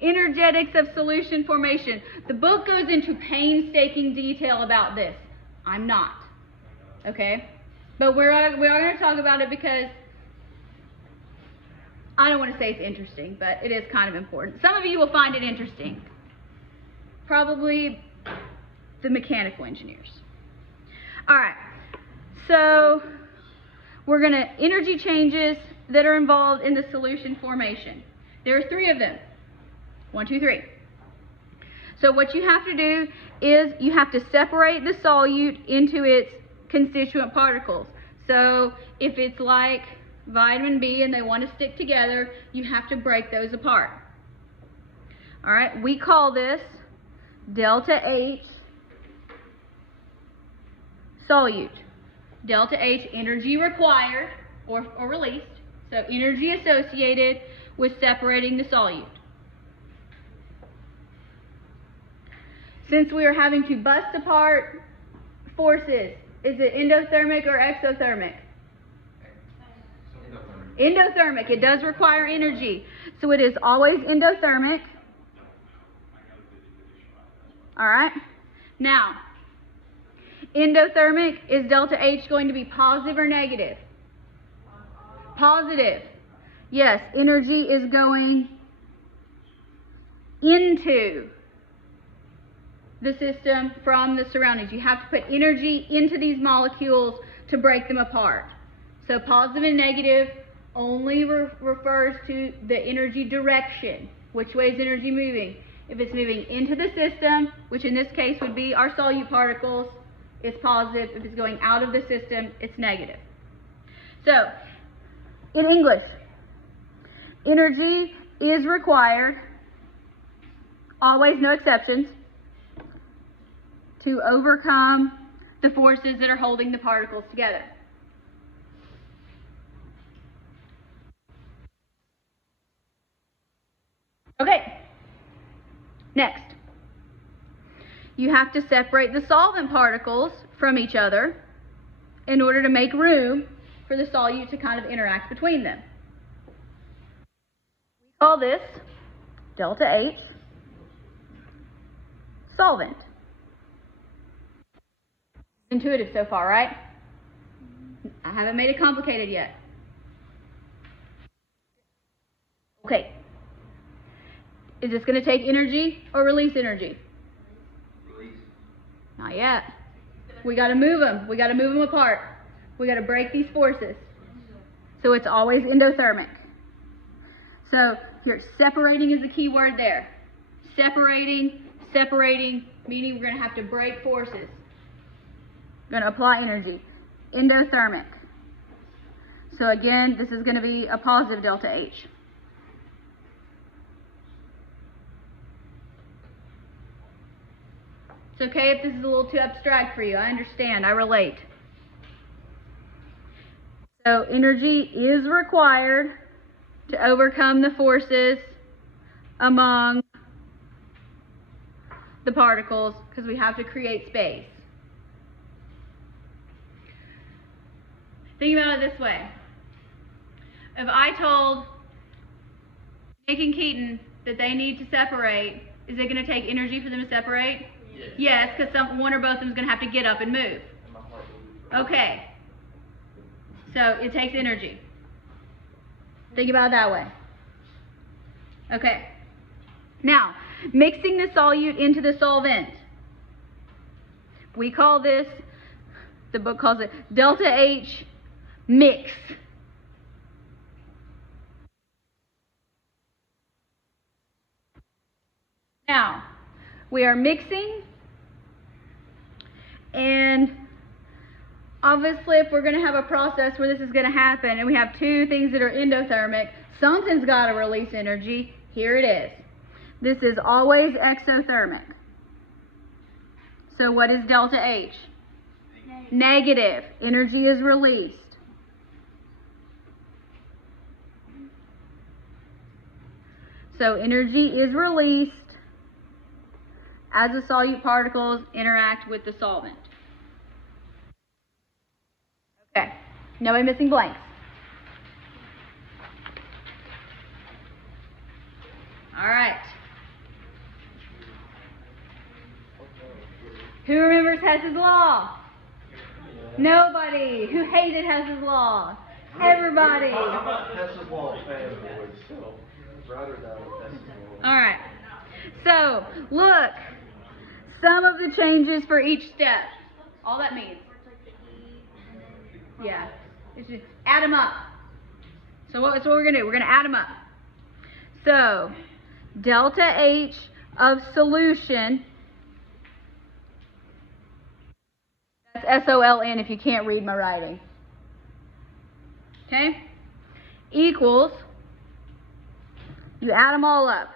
Energetics of solution formation. The book goes into painstaking detail about this. I'm not. Okay? But we're going to talk about it because I don't want to say it's interesting, but it is kind of important. Some of you will find it interesting. Probably the mechanical engineers. All right. So we're going to energy changes that are involved in the solution formation. There are 3 of them. 1, 2, 3. So what you have to do is you have to separate the solute into its constituent particles. So if it's like vitamin B and they want to stick together, you have to break those apart. All right, we call this delta H solute. Delta H, energy required or released. So energy associated with separating the solute. Since we are having to bust apart forces, is it endothermic or exothermic? Endothermic. It does require energy. So it is always endothermic. All right. Now, endothermic, is delta H going to be positive or negative? Positive. Yes, energy is going into the system from the surroundings. You have to put energy into these molecules to break them apart. So positive and negative only refers to the energy direction. Which way is energy moving? If it's moving into the system, which in this case would be our solute particles, it's positive. If it's going out of the system, it's negative. So, in English, energy is required, always, no exceptions, to overcome the forces that are holding the particles together. Okay, next. You have to separate the solvent particles from each other in order to make room for the solute to kind of interact between them. We call this delta H solvent. Intuitive so far, right? I haven't made it complicated yet. Okay. Is this going to take energy or release energy? Release. Not yet. We got to move them. We got to move them apart. We got to break these forces. So it's always endothermic. So here, separating is the key word there. Separating, meaning we're going to have to break forces. Going to apply energy. Endothermic. So again, this is going to be a positive delta H. It's okay if this is a little too abstract for you. I understand. I relate. So energy is required to overcome the forces among the particles because we have to create space. Think about it this way. If I told Nick and Keaton that they need to separate, is it going to take energy for them to separate? Yes, because one or both of them is going to have to get up and move. Okay. So it takes energy. Think about it that way. Okay. Now, mixing the solute into the solvent. We call this, the book calls it delta H mix. Now, we are mixing, and obviously if we're going to have a process where this is going to happen and we have 2 things that are endothermic, something's got to release energy. Here it is. This is always exothermic. So what is delta H? Negative. Energy is released. So energy is released as the solute particles interact with the solvent. Okay, nobody missing blanks. All right, Who remembers Hess's law? Nobody. Who hated Hess's law? Everybody. I'm not Hess's law fanboy, so rather than Hess's law. All right. So, look. Some of the changes for each step. All that means. Yeah. It's just add them up. So that's what we're going to do. We're going to add them up. So, delta H of solution, that's S-O-L-N if you can't read my writing, okay, equals, you add them all up.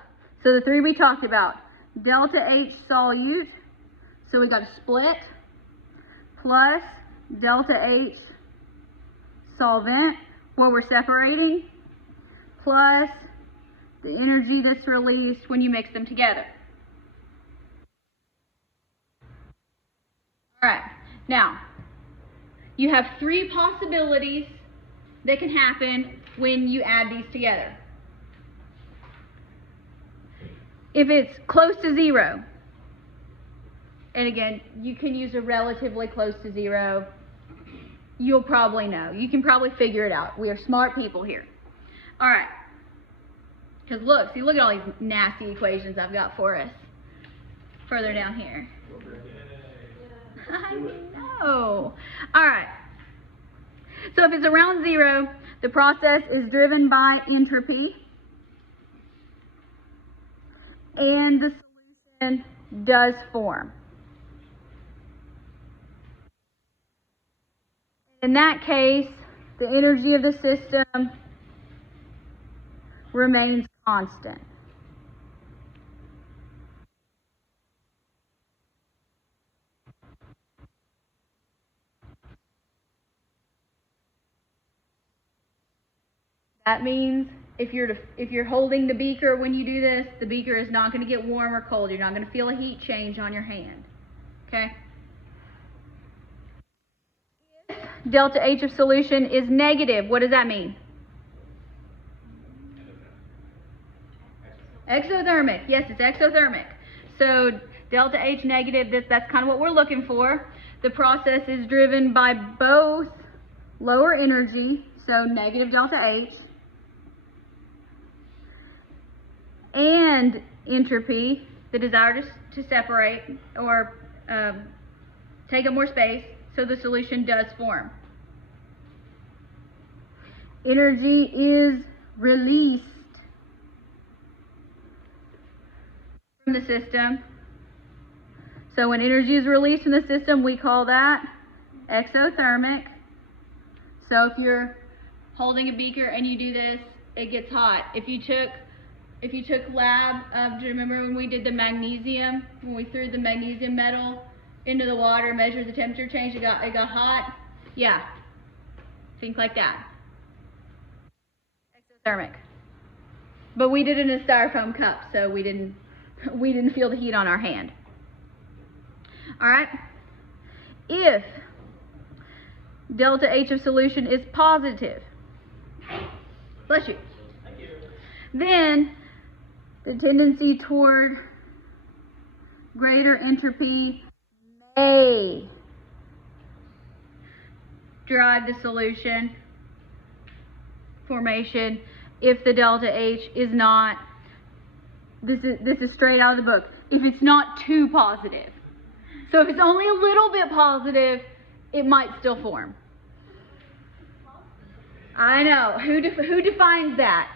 So the three we talked about, delta H solute, so we got a split, plus delta H solvent, what we're separating, plus the energy that's released when you mix them together. All right, now, you have three possibilities that can happen when you add these together. If it's close to zero, and again, you can use a relatively close to zero, you'll probably know. You can probably figure it out. We are smart people here. All right. Because look at all these nasty equations I've got for us further down here. I know. All right. So if it's around zero, the process is driven by entropy, and the solution does form. In that case, the energy of the system remains constant. That means if you're holding the beaker when you do this, the beaker is not going to get warm or cold. You're not going to feel a heat change on your hand. Okay? If delta H of solution is negative, what does that mean? Exothermic. Yes, it's exothermic. So delta H negative, that's kind of what we're looking for. The process is driven by both lower energy, so negative delta H, and entropy, the desire to separate or take up more space, so the solution does form. Energy is released from the system. So when energy is released from the system, we call that exothermic. So if you're holding a beaker and you do this, it gets hot. If you took lab, do you remember when we did the magnesium, when we threw the magnesium metal into the water, measured the temperature change, it got hot? Yeah, think like that. Exothermic. But we did it in a styrofoam cup, so we didn't feel the heat on our hand. All right. If delta H of solution is positive, bless you, then the tendency toward greater entropy may drive the solution formation. If the delta H is not, this is straight out of the book, if it's not too positive. So if it's only a little bit positive, it might still form. I know. Who defines that?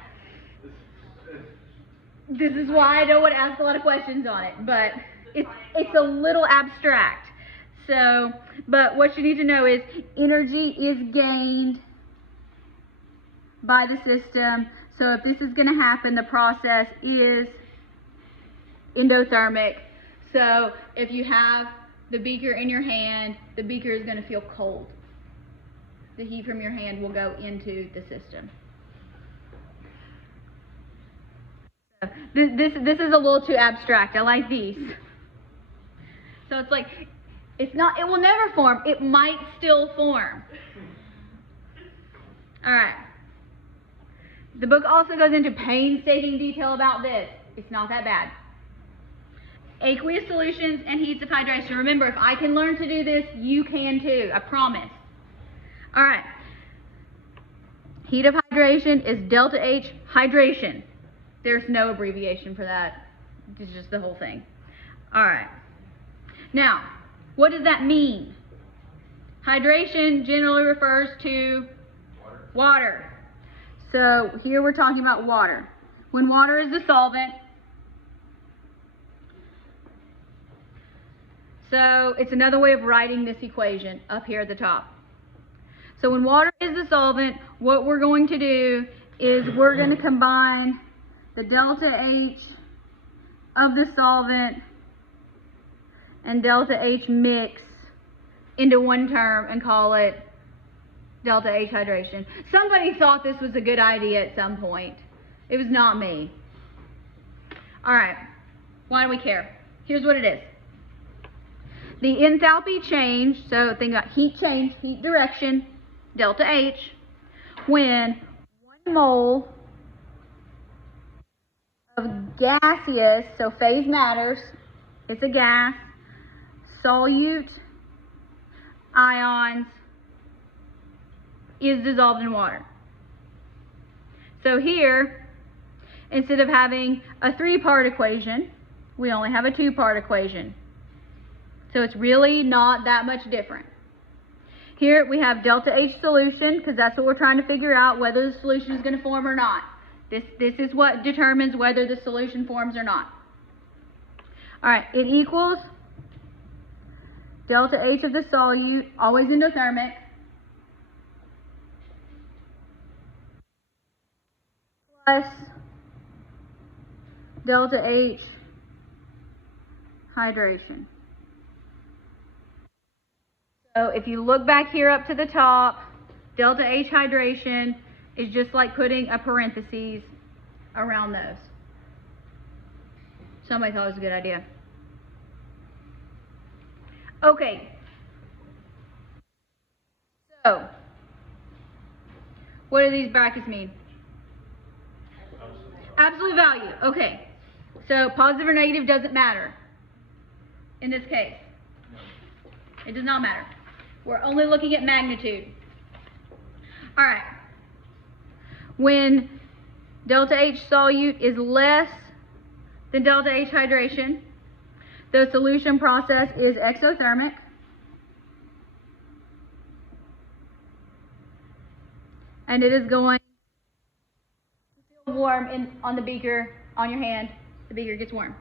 This is why I don't want to ask a lot of questions on it, but it's a little abstract. So, but what you need to know is energy is gained by the system. So if this is going to happen, the process is endothermic. So if you have the beaker in your hand, the beaker is going to feel cold. The heat from your hand will go into the system. So this is a little too abstract. I like these. So it's like, it will never form. It might still form. All right. The book also goes into painstaking detail about this. It's not that bad. aqueous solutions and heats of hydration. Remember, if I can learn to do this, you can too, I promise. All right. Heat of hydration is delta H hydration. There's no abbreviation for that. It's just the whole thing. All right. Now, what does that mean? Hydration generally refers to water. So here we're talking about water. When water is the solvent, so it's another way of writing this equation up here at the top. So when water is the solvent, what we're going to do is we're going to combine the delta H of the solvent and delta H mix into one term and call it delta H hydration. Somebody thought this was a good idea at some point. It was not me. All right, why do we care? Here's what it is. The enthalpy change, so think about heat change, heat direction, delta H, when 1 mole of gaseous, so phase matters, it's a gas, solute ions is dissolved in water. So here, instead of having a 3-part equation, we only have a 2-part equation. So it's really not that much different. Here we have delta H solution, because that's what we're trying to figure out, whether the solution is going to form or not. This is what determines whether the solution forms or not. All right, it equals delta H of the solute, always endothermic, plus delta H hydration. So if you look back here up to the top, delta H hydration is just like putting a parentheses around those. Somebody thought it was a good idea. Okay. So, what do these brackets mean? Absolute value. Okay. So positive or negative doesn't matter in this case. It does not matter. We're only looking at magnitude. All right. When delta H solute is less than delta H hydration, the solution process is exothermic. And it is going to feel warm on the beaker, on your hand. The beaker gets warm.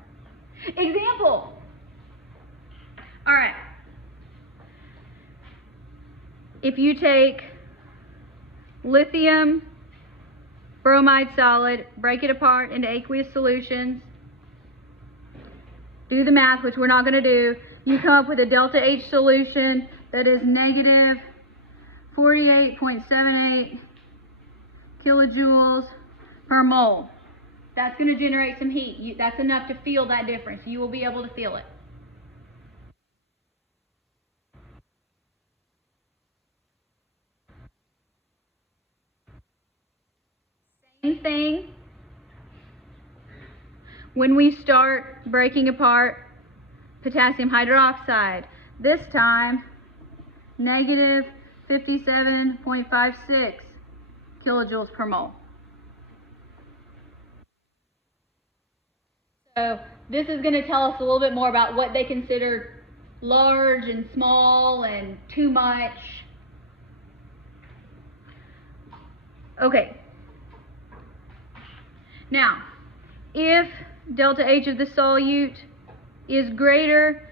Example. All right. If you take lithium bromide solid, break it apart into aqueous solutions, do the math, which we're not going to do, you come up with a delta H solution that is negative 48.78 kilojoules per mole. That's going to generate some heat. That's enough to feel that difference. You will be able to feel it. Same thing when we start breaking apart potassium hydroxide. This time, negative 57.56 kilojoules per mole. So this is going to tell us a little bit more about what they consider large and small and too much. Okay. Now, if delta H of the solute is greater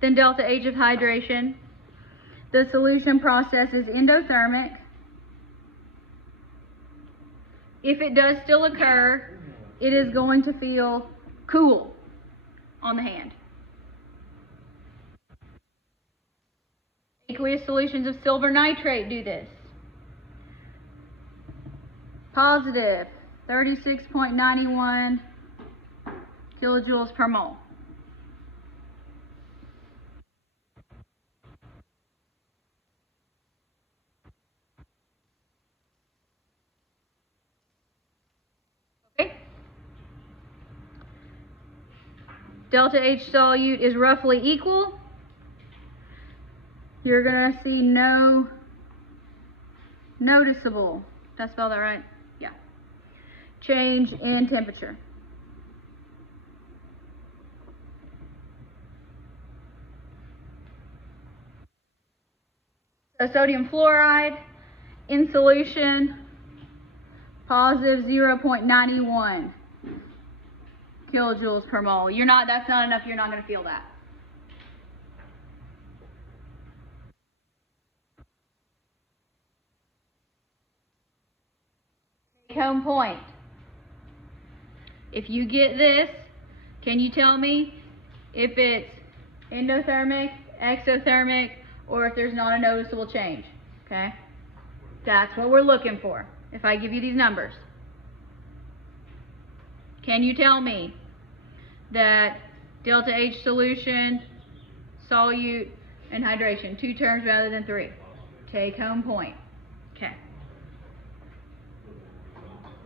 than delta H of hydration, the solution process is endothermic. If it does still occur, it is going to feel cool on the hand. Aqueous solutions of silver nitrate do this. Positive 36.91 kilojoules per mole. delta H solute is roughly equal, you're going to see no noticeable, did I spell that right? Yeah. Change in temperature. So sodium fluoride in solution, positive 0.91 kilojoules per mole. That's not enough, you're not going to feel that. Take home point. If you get this, can you tell me if it's endothermic, exothermic, or if there's not a noticeable change? Okay? That's what we're looking for if I give you these numbers. Can you tell me that delta H solution, solute, and hydration, 2 terms rather than 3? Take home point. Okay.